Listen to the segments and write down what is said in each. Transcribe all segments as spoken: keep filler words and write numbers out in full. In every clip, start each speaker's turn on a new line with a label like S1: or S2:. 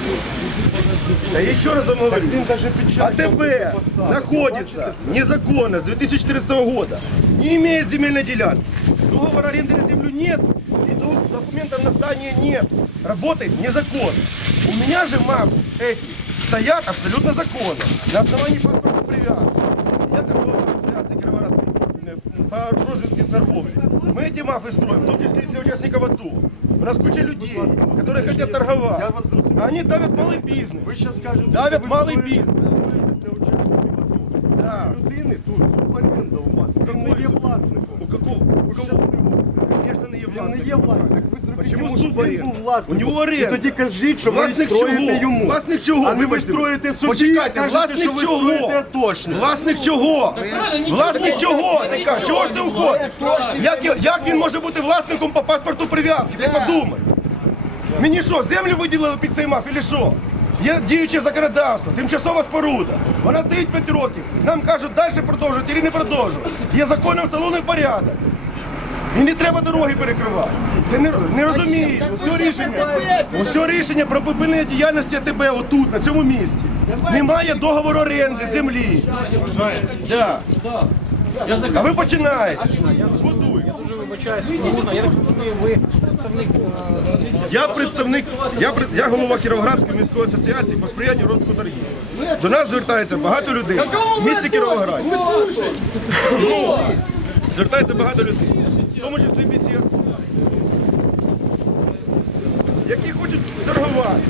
S1: Я еще раз вам говорю, АТБ находится незаконно с две тысячи четырнадцатого года, не имеет земельной делянки, договора аренды на землю нет, и документов на здание нет, работает незаконно. У меня же мам эти стоят абсолютно законно, на основании паспорта привязки. Я торговая ассоциация Кировоградской по розвитку торговли. Мы эти мафы строим, в том числе и для участников АТО. У нас куча людей, которые хотят торговать. А они давят малый бизнес.
S2: Ви зараз скажете,
S1: Давят
S2: ви
S1: малий
S2: строїте-
S1: бізнес.
S2: строїте для учасників АТО.
S1: Да.
S2: Людини тут суборенда у вас. Він не є власником.
S1: У какого?
S2: У щасливого селі.
S1: Конечно, не є
S2: Він
S1: власник.
S2: не є власник. Так ви зробіть
S1: Почему
S2: йому, щоб він
S1: суборенда?
S2: був власником.
S1: У нього оренда.
S2: І тоді кажіть, що
S1: Власник
S2: ви строїте
S1: чого?
S2: йому.
S1: Власник чого?
S2: А не ви
S1: Вибачте.
S2: строїте собі,
S1: Почекайте,
S2: а кажете,
S1: власник
S2: що ви
S1: чого?
S2: строїте атошник.
S1: Власник чого? Власник чого? Ти кажеш, чого ж ти уходиш? Як, я- як він може бути власником по паспорту прив'язки? Ти подумай. Мені що, землю виділили під цей маф, чи що? Є діюче законодавство, тимчасова споруда. Вона стоїть п'ять років. Нам кажуть, далі продовжувати чи не продовжувати. Є законний встановлений порядок. І не треба дороги перекривати. Це не, не розумієте. Усе рішення, усе рішення про припинення діяльності АТБ отут, на цьому місці. Немає договору оренди землі. Да. А ви починаєте. Будуйте.
S3: Дуже вибачаюсь, можна, я так розумію, ви представник е, розвідки.
S1: Я представник, я, при- я голова Кіровоградської міської асоціації по сприянню розвитку торгівлі. До нас звертається багато людей в місті Кіровограді. Ну, звертається багато людей, в тому числі бійці, які хочуть торгувати.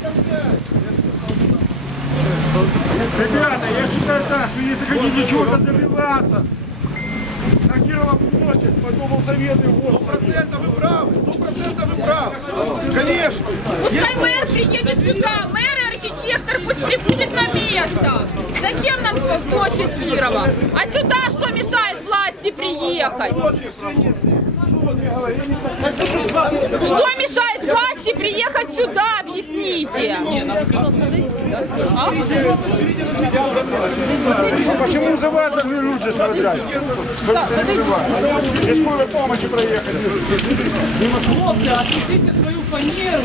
S4: Ребята, я считаю так, что если хотите чего-то добиваться, на Кирова площадь, по Дому Советы,
S1: Сто
S4: вот.
S1: процентов ви праві, сто процентов ви праві. Конечно.
S5: Пускай мэр приедет сюда, мэр и архитектор пусть прибудет на место. Зачем нам площадь Кирова? А сюда что мешает власти приехать? Что мешает власти приехать сюда, объясните?
S4: А почему за вас должны люди страдать? Без скорой помощи проехать.
S3: Хлопці, отпустите свою фанеру.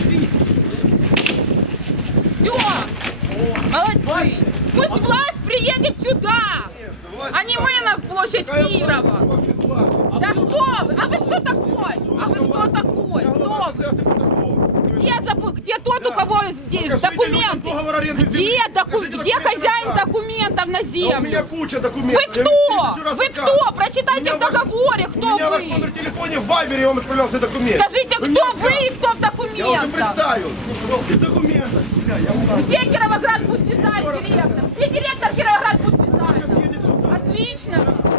S5: Все, молодцы. Пусть власть приедет сюда, а не мы на площадь Кирова. Да что вы? А вы кто такой? А вы кто такой? Кто вы? Где, забыл, где тот, у кого здесь документы? Где, доку, где хозяин документов на
S1: У меня
S5: землю?
S1: куча документов.
S5: Вы
S1: Я
S5: кто?
S1: тысячу раз
S5: Вы
S1: показывал.
S5: кто? Прочитайте
S1: У меня
S5: в договоре,
S1: ваш-
S5: кто
S1: У меня ваш
S5: вы.
S1: номер телефона в Вайбере, я вам отправлял все документы.
S5: Скажите,
S1: Вы мне
S5: кто вы
S1: сказали.
S5: и кто в
S1: Я уже
S5: документах?
S1: представился. И документы. Бля, я вам дам.
S5: Где Кировоград будет дизайн директор? Где директор Кировоград будет дизайн?
S1: Едет сюда.
S5: Отлично.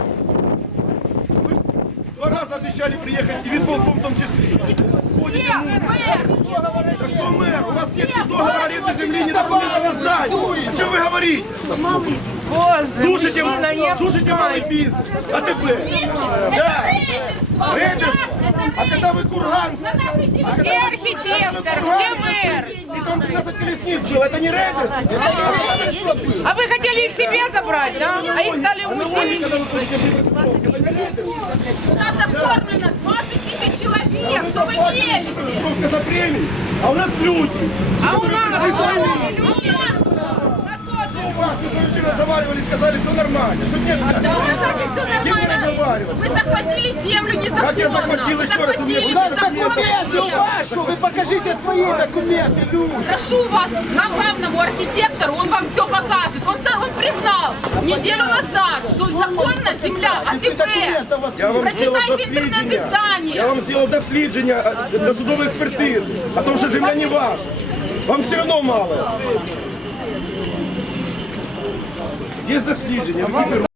S1: Два раза обещали приехать, и висполком в том числе. Ходите,
S5: Где
S1: ну.
S5: мэр?
S1: Да кто мэр? У вас нет ни договора аренды земли, ни документа на здание. О чем вы говорите? Душите, душите малый бизнес. АТБ. Да. Рейдерство. А когда вы курган... А когда вы-
S6: архитектор, где мэр?
S1: И там тринадцать колесниц было, это не рейдерство?
S6: А вы хотели их себе забрать, да? А их стали
S1: А на
S6: усилить.
S1: когда вы будете это не рейдерство?
S5: У нас оформлено двадцать тысяч человек. Что вы делите?
S1: Только за премии. А у нас люди.
S6: А у нас
S5: Люди нас
S1: У вас, мы с вами вчера разговаривали, сказали, все нормально. Тут нет
S5: Да у
S1: гостей.
S5: нас значит все
S1: С кем вы
S5: нормально.
S1: разговаривали?
S5: Вы захватили землю незаконно.
S1: Как я захватил?
S5: Вы
S1: Еще раз,
S5: захватили
S1: у
S5: незаконно землю.
S4: Вы покажите свои документы, люди.
S5: Прошу вас, к главному архитектору, он вам все покажет. Он, за- он признал неделю назад, что законна земля АТБ.
S1: Я вам
S5: Прочитайте
S1: сделал дослідження. Я
S5: интернет-издание.
S1: вам сделал дослідження до судової експертизи о том, що земля не ваша. Вам все одно мало. Є дослідження.